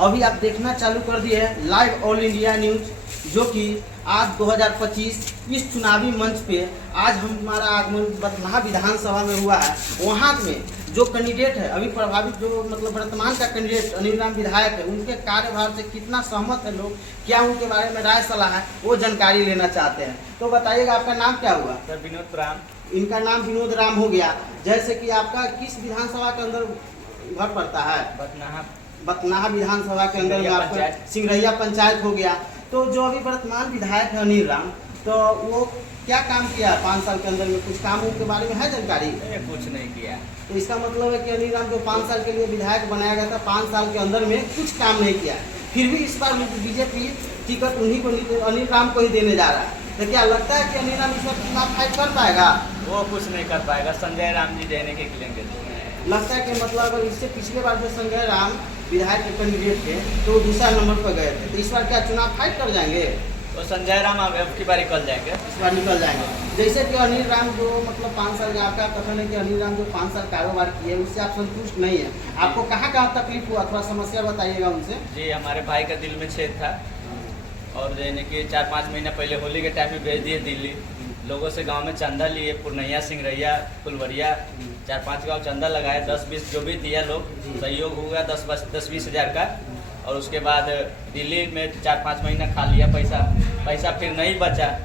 अभी आप देखना चालू कर दिए हैं लाइव ऑल इंडिया न्यूज, जो कि आज 2025 इस चुनावी मंच पे आज हमारा आगमन बथनाहा विधानसभा में हुआ है। वहाँ में जो कैंडिडेट है अभी प्रभावित, जो मतलब वर्तमान का कैंडिडेट अनिल राम विधायक है, उनके कार्यभार से कितना सहमत है लोग, क्या उनके बारे में राय सलाह है, वो जानकारी लेना चाहते हैं। तो बताइएगा, आपका नाम क्या हुआ? सर विनोद राम। इनका नाम विनोद राम हो गया। जैसे कि आपका किस विधानसभा के अंदर घर पड़ता है? बथनाहा विधानसभा के अंदर में आपका सिंगरैया पंचायत हो गया। तो जो अभी वर्तमान विधायक है अनिल राम, तो वो क्या काम किया 5 साल के अंदर में? कुछ काम के बारे में है जानकारी? कुछ नहीं किया। तो इसका मतलब है कि अनिल राम जो 5 साल के लिए विधायक बनाया गया था, 5 साल के अंदर में कुछ काम नहीं किया। फिर भी इस बार बीजेपी टिकट उन्हीं को, अनिल राम को ही देने जा रहा है। तो क्या लगता है कि अनिल राम इस वक्त चुनाव फाइट कर पाएगा? वो कुछ नहीं कर पाएगा। संजय राम जी देने के लेंगे। लगता है कि मतलब अगर इससे पिछले बार जो संजय राम विधायक के कैंडिडेट थे तो वो दूसरा नंबर पर गए थे, तो इस बार क्या चुनाव फाइट कर जाएंगे? तो संजय राम अब की बार निकल जाएंगे। इस बार निकल जाएंगे। जैसे कि अनिल राम जो मतलब 5 साल का, आपका कथन है कि अनिल राम जो 5 साल कारोबार किए उससे आप संतुष्ट नहीं है। आपको कहाँ कहाँ तकलीफ हुआ, थोड़ा समस्या बताइएगा उनसे। जी, हमारे भाई का दिल में छेद था और यानी कि 4-5 महीना पहले होली के टाइम में भेज दिए दिल्ली। लोगों से गांव में चंदा लिए, पुरनैया, सिंगरैया, फुलवरिया, 4-5 गांव चंदा लगाए, 10-20 जो भी दिया लोग सहयोग हुआ 10-20 हज़ार का। और उसके बाद दिल्ली में 4-5 महीना खा लिया पैसा फिर नहीं बचा।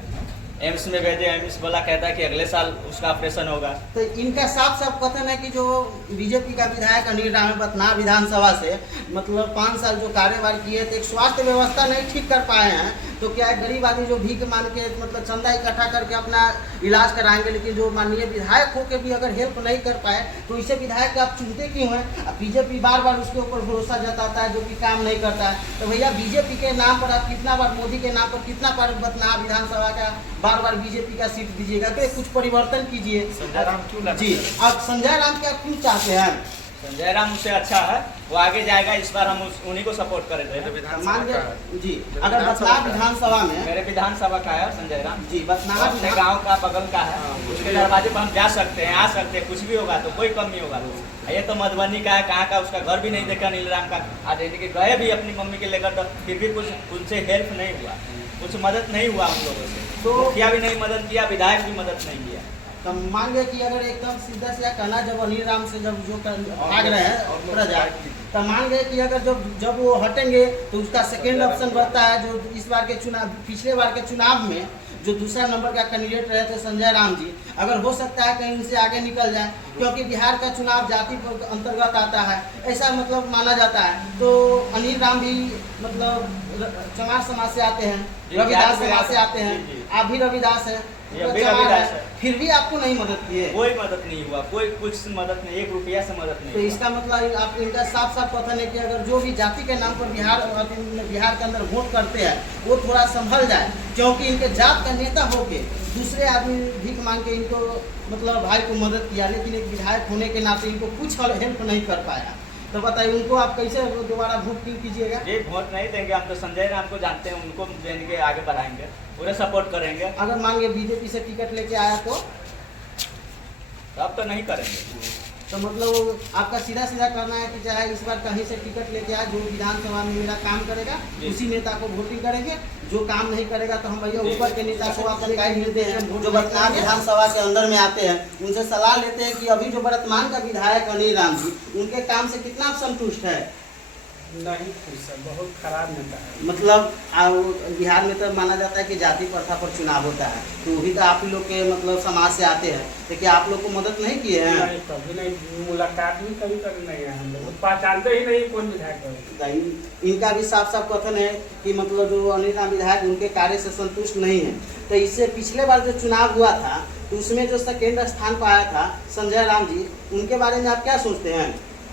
एम्स में भेजे, एम्स वाला कहता है कि अगले साल उसका ऑपरेशन होगा। तो इनका साफ साफ कथन है कि जो बीजेपी का विधायक अनिल राम बथनाहा विधानसभा से मतलब 5 साल जो कार्यभार किए थे, एक स्वास्थ्य व्यवस्था नहीं ठीक कर पाए हैं। तो क्या है, गरीब आदमी जो भीख मान के मतलब चंदा इकट्ठा करके अपना इलाज कराएंगे, लेकिन जो माननीय विधायक होकर भी अगर हेल्प नहीं कर पाए तो इसे विधायक आप चुनते क्यों हैं? बीजेपी बार बार उसके ऊपर भरोसा जताता है जो कि काम नहीं करता है। तो भैया, बीजेपी के नाम पर आप कितना बार, मोदी के नाम पर कितना बार बथनाहा विधानसभा का बार बार बीजेपी का सीट दीजिएगा? तो कुछ परिवर्तन कीजिए। संजय राम क्यों जी, अब संजय राम क्या क्यों चाहते हैं? संजय राम उससे अच्छा है, वो आगे जाएगा। इस बार हम उन्हीं को सपोर्ट करेंगे। मान जी, अगर बथनाहा विधानसभा में, मेरे विधानसभा का है संजय राम जी, बथनाहा अपने गांव का बगल का है, उसके दरवाजे पर हम जा सकते हैं, आ सकते हैं, कुछ भी होगा तो कोई कम नहीं होगा। ये तो मधुबनी का है, कहाँ का, उसका घर भी नहीं देखा अनिल राम का। आज कि गए भी अपनी मम्मी के लेकर, तो फिर भी कुछ उनसे हेल्प नहीं हुआ, कुछ मदद नहीं हुआ उन लोगों से। तो मुखिया भी नहीं मदद किया, विधायक भी मदद नहीं किया। तो मान गए कि अगर एकदम सीधा सीधा कहना, जब अनिल राम से जब जो भाग रहे हैं प्रजा, तो मान गए कि अगर जब वो हटेंगे तो उसका सेकेंड ऑप्शन बढ़ता है। जो इस बार के चुनाव, पिछले बार के चुनाव में जो दूसरा नंबर का कैंडिडेट रहे थे संजय राम जी, अगर हो सकता है कहीं उनसे आगे निकल जाए, क्योंकि बिहार का चुनाव जाति के अंतर्गत आता है, ऐसा मतलब माना जाता है। तो अनिल राम भी मतलब चमार समाज से आते हैं, रविदास समाज से आते हैं, आप भी रविदास हैं, फिर भी आपको नहीं मदद किए? कोई मदद नहीं हुआ, कोई कुछ मदद नहीं, 1 रुपया से मदद नहीं। तो इसका मतलब आप, इनका साफ साफ कथन है कि अगर जो भी जाति के नाम पर बिहार के अंदर वोट करते हैं वो थोड़ा संभल जाए, क्योंकि इनके जात का नेता होके दूसरे आदमी भीख मांग के इनको मतलब भाई को मदद किया, लेकिन एक विधायक होने के नाते इनको कुछ हेल्प नहीं कर पाया। तो बताइए, उनको आप कैसे दोबारा वोट क्यों कीजिएगा? जी, वोट नहीं देंगे हम तो संजय राम को जानते हैं, उनको देंगे, आगे बढ़ाएंगे, पूरे सपोर्ट करेंगे। अगर मान लीजिए बीजेपी से टिकट लेके आया तो अब तो नहीं करेंगे। तो मतलब आपका सीधा सीधा करना है कि चाहे इस बार कहीं से टिकट लेके आए, जो विधानसभा में मेरा काम करेगा उसी नेता को वोटिंग करेंगे, जो काम नहीं करेगा तो हम भैया ऊपर के नेता को आप गाइड मिलते हैं जो बथनाहा विधानसभा के अंदर में आते हैं, उनसे सलाह लेते हैं कि अभी जो वर्तमान का विधायक अनिल राम जी, उनके काम से कितना आप संतुष्ट है? नहीं, बहुत खराब नेता है। मतलब बिहार में तो माना जाता है कि जाति प्रथा पर चुनाव होता है, तो वही तो आप ही लोग के मतलब समाज से आते हैं, तो क्या आप लोग को मदद नहीं किए हैं? नहीं, कभी नहीं, मुलाकात भी कभी नहीं है, हम लोग पहचानते ही नहीं कौन विधायक है। इनका भी साफ साफ कथन है कि मतलब जो अनिल राम विधायक उनके कार्य से संतुष्ट नहीं है। तो इससे पिछले बार जो चुनाव हुआ था तो उसमें जो सेकेंड स्थान पाया था संजय राम जी, उनके बारे में आप क्या सोचते हैं?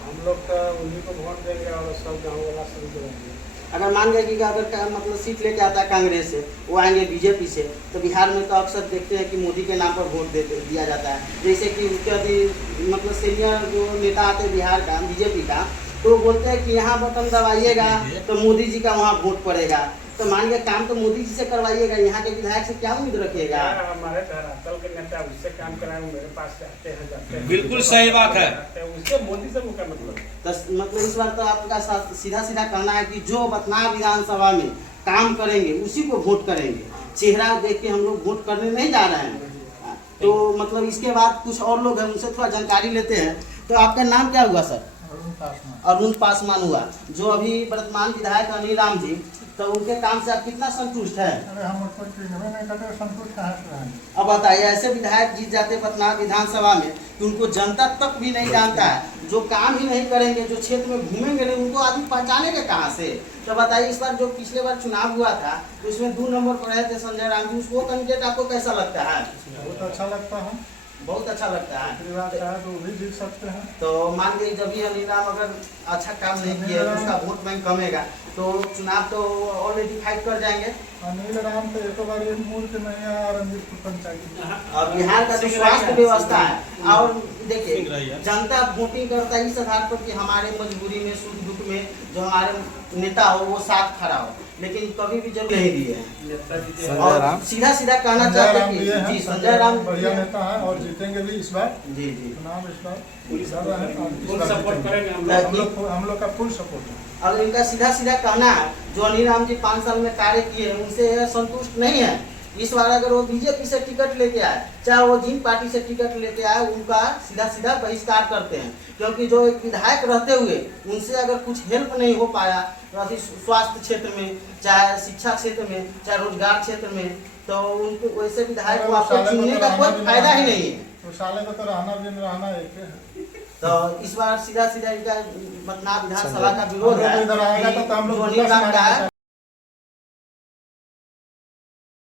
हम लोग तो उन्हीं को वोट देंगे और सब गाँव वाला सब देंगे। अगर मान गए कि अगर मतलब सीट लेके आता है कांग्रेस से, वो आएंगे बीजेपी से, तो बिहार में तो अक्सर देखते हैं कि मोदी के नाम पर वोट दिया जाता है। जैसे कि उसके अभी मतलब सीनियर जो नेता आते हैं बिहार का, बीजेपी का, तो वो बोलते हैं कि यहाँ बटन दबाइएगा तो मोदी जी का वहाँ वोट पड़ेगा। तो मान के काम तो मोदी जी से करवाइएगा, यहाँ के विधायक से क्या उम्मीद रखिएगा? यार, हमारे धरातल के नेता उससे काम कराए, मेरे पास जाते हैं जाते हैं। बिल्कुल सही बात है। उससे मोदी से मुझे मतलब तो मतलब इस बार तो आपका सीधा सीधा कहना है कि जो बथनार विधानसभा में काम करेंगे उसी को वोट करेंगे, चेहरा देख के हम लोग वोट करने नहीं जा रहे हैं। तो मतलब इसके बाद कुछ और लोग हैं, उनसे थोड़ा जानकारी लेते हैं। तो आपका नाम क्या हुआ सर? अरुण पासवान हुआ। जो अभी वर्तमान विधायक अनिल राम जी, तो उनके काम से आप कितना संतुष्ट हैं? अरे हम उसको नहीं करते, संतुष्ट कहाँ से रहेंगे? अब बताइए, ऐसे विधायक जीत जाते पटना विधानसभा में कि उनको जनता तक भी नहीं जानता है, जो काम ही नहीं करेंगे, जो क्षेत्र में घूमेंगे नहीं, उनको आदमी पहचानेंगे कहाँ से? तो बताइए, इस बार जो पिछले बार चुनाव हुआ था तो इसमें 2 नंबर पर रहे थे संजय राम जी, उसको कैंडिडेट आपको कैसा लगता है? बहुत अच्छा लगता है, बहुत अच्छा लगता है। परिवार चाहे तो वो भी जीत सकते हैं। तो मान लीजिए जब भी अनिल राम अगर अच्छा काम नहीं किया तो उसका वोट बैंक कमेगा, तो चुनाव तो ऑलरेडी फाइट कर जाएंगे। अनिल राम तो एक बार एक मूर्ख नहीं है, रंजीतपुर पंचायत और बिहार का जो स्वास्थ्य व्यवस्था है, और देखिए जनता वोटिंग करता है इस आधार पर कि हमारे मजबूरी में, सुख दुख में जो हमारे नेता हो वो साथ खड़ा हो, लेकिन कभी भी जब नहीं दिए हैं। और सीधा सीधा कहना चाहते हैं कि जी संजय राम बढ़िया नेता है और जीतेंगे भी इस बार। जी जी चुनाव इस बार कर रहे हैं और इस फुल बार सपोर्ट जीतेंगे। करेंगे हम लोग का फुल सपोर्ट है। अगर इनका सीधा सीधा कहना है, जो अनिल राम जी 5 साल में कार्य किए हैं उनसे यह संतुष्ट नहीं है, इस बार अगर वो बीजेपी से टिकट लेके आए, चाहे वो जिन पार्टी से टिकट लेके आए, उनका सीधा सीधा बहिष्कार करते हैं। क्योंकि जो एक विधायक रहते हुए उनसे अगर कुछ हेल्प नहीं हो पाया, अभी स्वास्थ्य क्षेत्र में, चाहे शिक्षा क्षेत्र में, चाहे रोजगार क्षेत्र में, तो उनको वैसे विधायक को आपको चुनने का कोई फायदा ही नहीं है। तो साले को तो रहना भी रहना एक है। तो इस बार सीधा सीधा इनका पटना विधानसभा का विरोध है इधर आएगा तो हम लोग जो अनिल राम का है